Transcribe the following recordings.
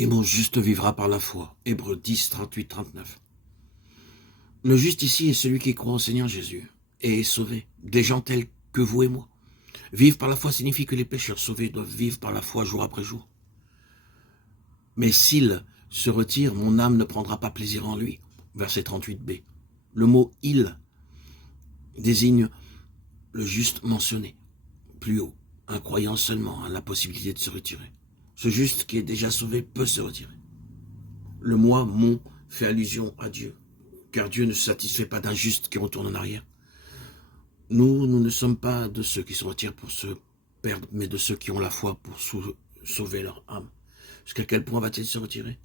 Et mon juste vivra par la foi. Hébreux 10, 38, 39. Le juste ici est celui qui croit au Seigneur Jésus et est sauvé. Des gens tels que vous et moi. Vivre par la foi signifie que les pécheurs sauvés doivent vivre par la foi jour après jour. Mais s'il se retire, mon âme ne prendra pas plaisir en lui. Verset 38b. Le mot « il » désigne le juste mentionné. Plus haut, un croyant seulement a la possibilité de se retirer. Ce juste qui est déjà sauvé peut se retirer. Le moi, mon, fait allusion à Dieu, car Dieu ne se satisfait pas d'un juste qui retourne en arrière. Nous ne sommes pas de ceux qui se retirent pour se perdre, mais de ceux qui ont la foi pour sauver leur âme. Jusqu'à quel point va-t-il se retirer?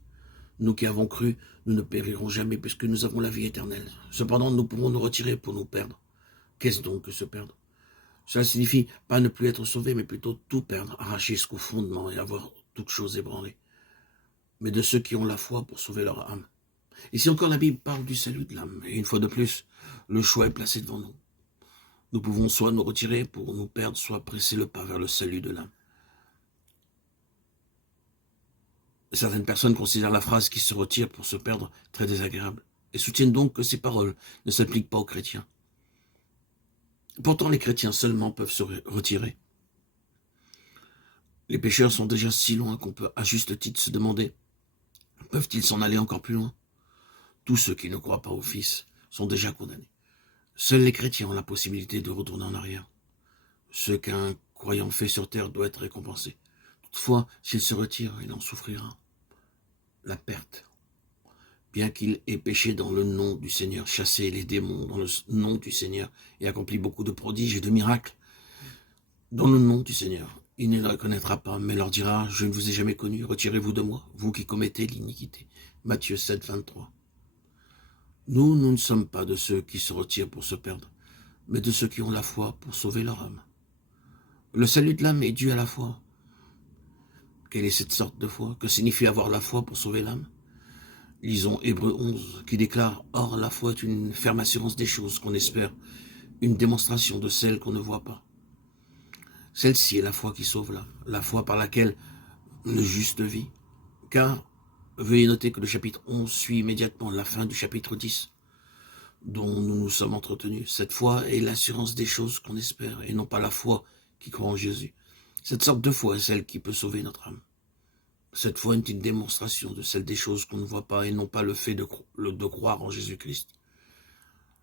Nous qui avons cru, nous ne périrons jamais puisque nous avons la vie éternelle. Cependant, nous pourrons nous retirer pour nous perdre. Qu'est-ce donc que se perdre? Cela signifie pas ne plus être sauvé, mais plutôt tout perdre, arracher jusqu'au fondement et avoir toute chose ébranlée. Mais de ceux qui ont la foi pour sauver leur âme. Ici encore, la Bible parle du salut de l'âme. Et une fois de plus, le choix est placé devant nous. Nous pouvons soit nous retirer pour nous perdre, soit presser le pas vers le salut de l'âme. Certaines personnes considèrent la phrase qui se retire pour se perdre très désagréable et soutiennent donc que ces paroles ne s'appliquent pas aux chrétiens. Pourtant, les chrétiens seulement peuvent se retirer. Les pécheurs sont déjà si loin qu'on peut à juste titre se demander, peuvent-ils s'en aller encore plus loin? Tous ceux qui ne croient pas au Fils sont déjà condamnés. Seuls les chrétiens ont la possibilité de retourner en arrière. Ce qu'un croyant fait sur terre doit être récompensé. Toutefois, s'il se retire, il en souffrira la perte. Bien qu'il ait péché dans le nom du Seigneur, chassé les démons dans le nom du Seigneur et accompli beaucoup de prodiges et de miracles dans le nom du Seigneur, il ne les reconnaîtra pas, mais leur dira, je ne vous ai jamais connu, retirez-vous de moi, vous qui commettez l'iniquité. Matthieu 7, 23. Nous ne sommes pas de ceux qui se retirent pour se perdre, mais de ceux qui ont la foi pour sauver leur âme. Le salut de l'âme est dû à la foi. Quelle est cette sorte de foi? Que signifie avoir la foi pour sauver l'âme? Lisons Hébreux 11, qui déclare « Or, la foi est une ferme assurance des choses qu'on espère, une démonstration de celles qu'on ne voit pas. » Celle-ci est la foi qui sauve l'âme, la foi par laquelle le juste vit. Car, veuillez noter que le chapitre 11 suit immédiatement la fin du chapitre 10, dont nous nous sommes entretenus. Cette foi est l'assurance des choses qu'on espère, et non pas la foi qui croit en Jésus. Cette sorte de foi est celle qui peut sauver notre âme. Cette foi est une démonstration de celle des choses qu'on ne voit pas et non pas le fait de croire en Jésus-Christ.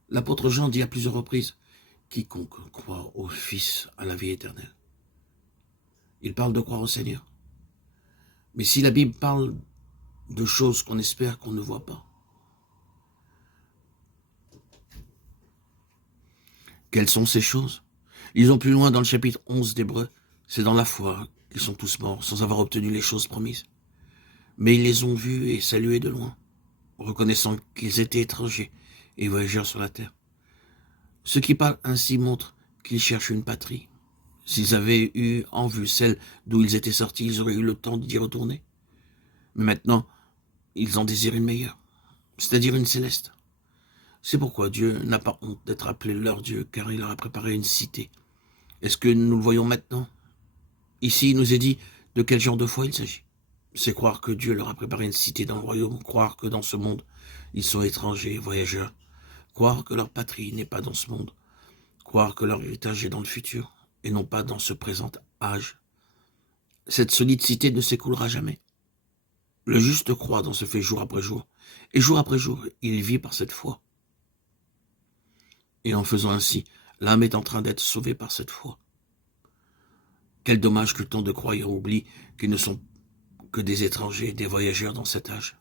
L'apôtre Jean dit à plusieurs reprises « Quiconque croit au Fils a la vie éternelle ». Il parle de croire au Seigneur. Mais si la Bible parle de choses qu'on espère qu'on ne voit pas, quelles sont ces choses? Lisons plus loin dans le chapitre 11 d'Hébreux. C'est dans la foi qu'ils sont tous morts, sans avoir obtenu les choses promises. Mais ils les ont vus et salués de loin, reconnaissant qu'ils étaient étrangers et voyageurs sur la terre. Ceux qui parlent ainsi montrent qu'ils cherchent une patrie. S'ils avaient eu en vue celle d'où ils étaient sortis, ils auraient eu le temps d'y retourner. Mais maintenant, ils en désirent une meilleure, c'est-à-dire une céleste. C'est pourquoi Dieu n'a pas honte d'être appelé leur Dieu, car il leur a préparé une cité. Est-ce que nous le voyons maintenant? Ici, il nous est dit de quel genre de foi il s'agit. C'est croire que Dieu leur a préparé une cité dans le royaume, croire que dans ce monde, ils sont étrangers, voyageurs, croire que leur patrie n'est pas dans ce monde, croire que leur héritage est dans le futur, et non pas dans ce présent âge. Cette solide cité ne s'écoulera jamais. Le juste croit dans ce fait jour après jour, et jour après jour, il vit par cette foi. Et en faisant ainsi, l'âme est en train d'être sauvée par cette foi. Quel dommage que tant de croyants oublient qu'ils ne sont que des étrangers, des voyageurs dans cet âge.